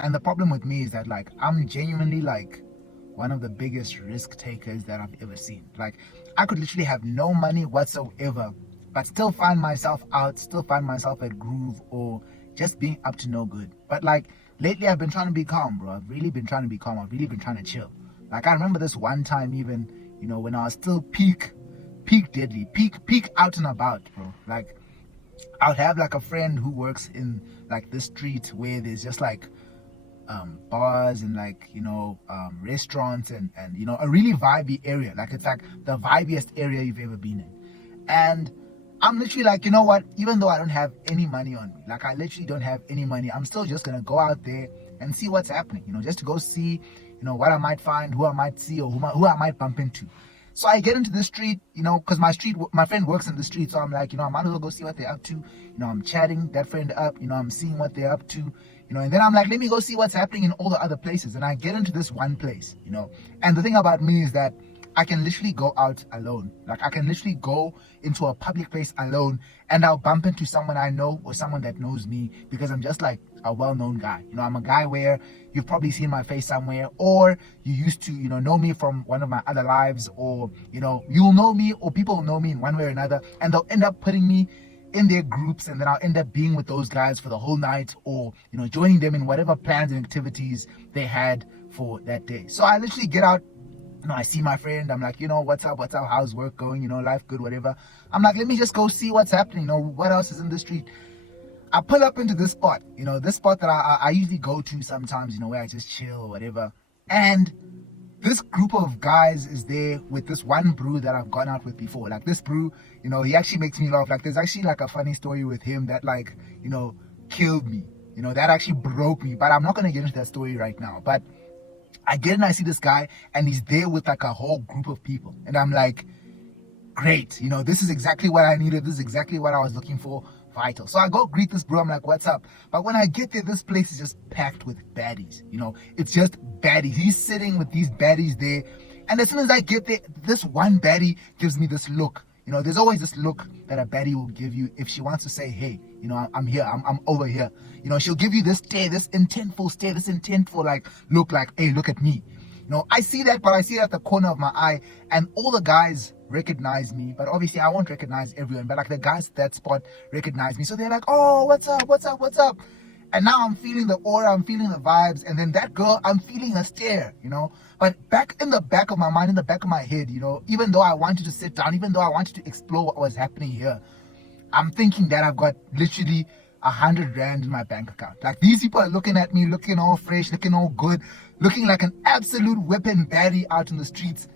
And the problem with me is that like I'm genuinely like one of the biggest risk takers that I've ever seen. Like I could literally have no money whatsoever, but still find myself out, still find myself at groove or just being up to no good. But like lately I've been trying to be calm, bro. I've really been trying to be calm. I've really been trying to chill. Like I remember this one time even, when I was still peak deadly, peak out and about, bro. Like I would have like a friend who works in like this street where there's just like bars and like restaurants and a really vibey area. Like it's like the vibiest area you've ever been in. And I'm literally like, you know what, even though I don't have any money on me, like I literally don't have any money, I'm still just gonna go out there and see what's happening, just to go see what I might find, who I might see, or who I might bump into. So I get into the street, because my friend works in the street. So I'm like, I might as well go see what they're up to. I'm chatting that friend up, I'm seeing what they're up to, and then I'm like, let me go see what's happening in all the other places. And I get into this one place, and the thing about me is that I can literally go out alone. Like I can literally go into a public place alone and I'll bump into someone I know or someone that knows me because I'm just like a well-known guy. I'm a guy where you've probably seen my face somewhere, or you used to, know me from one of my other lives, or, you'll know me or people will know me in one way or another, and they'll end up putting me in their groups, and then I'll end up being with those guys for the whole night, or, joining them in whatever plans and activities they had for that day. So I literally get out. I see my friend. I'm like, what's up? How's work going? Life good, whatever. I'm like, let me just go see what's happening. What else is in the street? I pull up into this spot, this spot that I usually go to sometimes, where I just chill or whatever. And this group of guys is there with this one brew that I've gone out with before. Like this brew, he actually makes me laugh. Like there's actually like a funny story with him that like, killed me. That actually broke me. But I'm not going to get into that story right now. But I get and I see this guy and he's there with like a whole group of people. And I'm like, great. This is exactly what I needed. This is exactly what I was looking for. Vital. So I go greet this bro. I'm like, what's up? But when I get there, this place is just packed with baddies. It's just baddies. He's sitting with these baddies there. And as soon as I get there, this one baddie gives me this look. There's always this look that a baddie will give you if she wants to say, hey, I'm here. I'm over here. She'll give you this stare, this intentful like look like, hey, look at me. I see that, but I see it at the corner of my eye, and all the guys recognize me, but obviously I won't recognize everyone, but like the guys at that spot recognize me. So they're like, oh, what's up? And now I'm feeling the aura, I'm feeling the vibes, and then that girl, I'm feeling a stare, But back in the back of my mind, in the back of my head, even though I wanted to sit down, even though I wanted to explore what was happening here, I'm thinking that I've got literally 100 rand in my bank account. Like these people are looking at me, looking all fresh, looking all good, looking like an absolute weapon baddie out in the streets.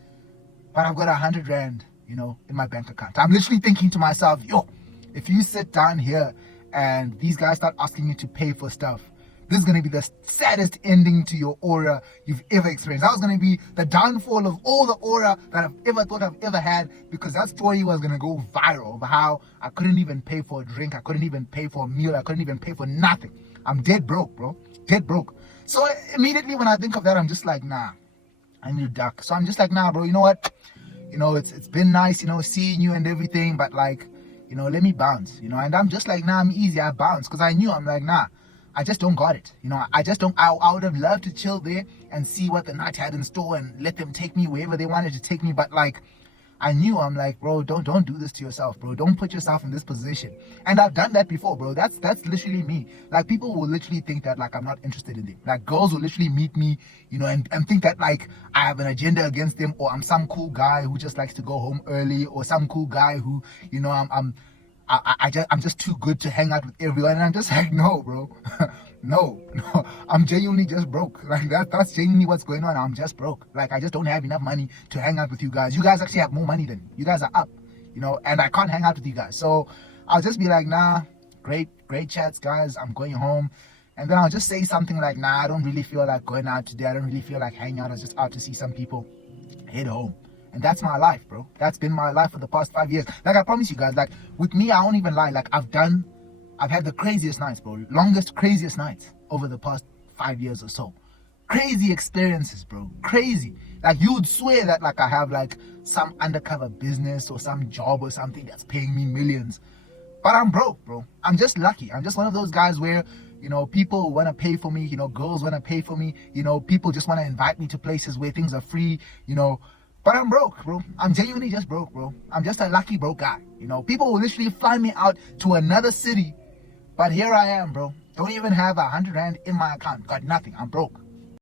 But I've got 100 rand, in my bank account. I'm literally thinking to myself, yo, if you sit down here and these guys start asking you to pay for stuff, this is going to be the saddest ending to your aura you've ever experienced. That was going to be the downfall of all the aura that I've ever thought I've ever had, because that story was going to go viral of how I couldn't even pay for a drink. I couldn't even pay for a meal. I couldn't even pay for nothing. I'm dead broke, bro. Dead broke. So immediately when I think of that, I'm just like, nah, I need to duck. So I'm just like, nah, bro, you know what? It's been nice, seeing you and everything, but like, let me bounce, and I'm just like, nah, I'm easy. I bounce because I knew, I'm like, nah, I just don't got it. I just don't. I would have loved to chill there and see what the night had in store and let them take me wherever they wanted to take me. But like, I knew, I'm like, bro, don't do this to yourself, bro. Don't put yourself in this position. And I've done that before, bro. That's literally me. Like people will literally think that like I'm not interested in them. Like girls will literally meet me, and think that like I have an agenda against them, or I'm some cool guy who just likes to go home early, or some cool guy who, I'm just too good to hang out with everyone. And I'm just like, no, bro. No, I'm genuinely just broke. Like that's genuinely what's going on. I'm just broke. Like I just don't have enough money to hang out with you guys. You guys actually have more money than me. You guys are up, and I can't hang out with you guys. So I'll just be like, nah, great chats, guys. I'm going home. And then I'll just say something like, nah, I don't really feel like going out today. I don't really feel like hanging out. I was just out to see some people. Head home. And that's my life, bro. That's been my life for the past 5 years. Like I promise you guys, like with me, I won't even lie. Like I've had the craziest nights, bro. Longest, craziest nights over the past 5 years or so. Crazy experiences, bro. Crazy. Like you would swear that like I have like some undercover business or some job or something that's paying me millions. But I'm broke, bro. I'm just lucky. I'm just one of those guys where, You know, people want to pay for me. You know, girls want to pay for me. You know, people just want to invite me to places where things are free. You know, but I'm broke, bro. I'm genuinely just broke, bro. I'm just a lucky broke guy. You know, people will literally fly me out to another city, but here I am, bro. Don't even have 100 rand in my account. Got nothing. I'm broke.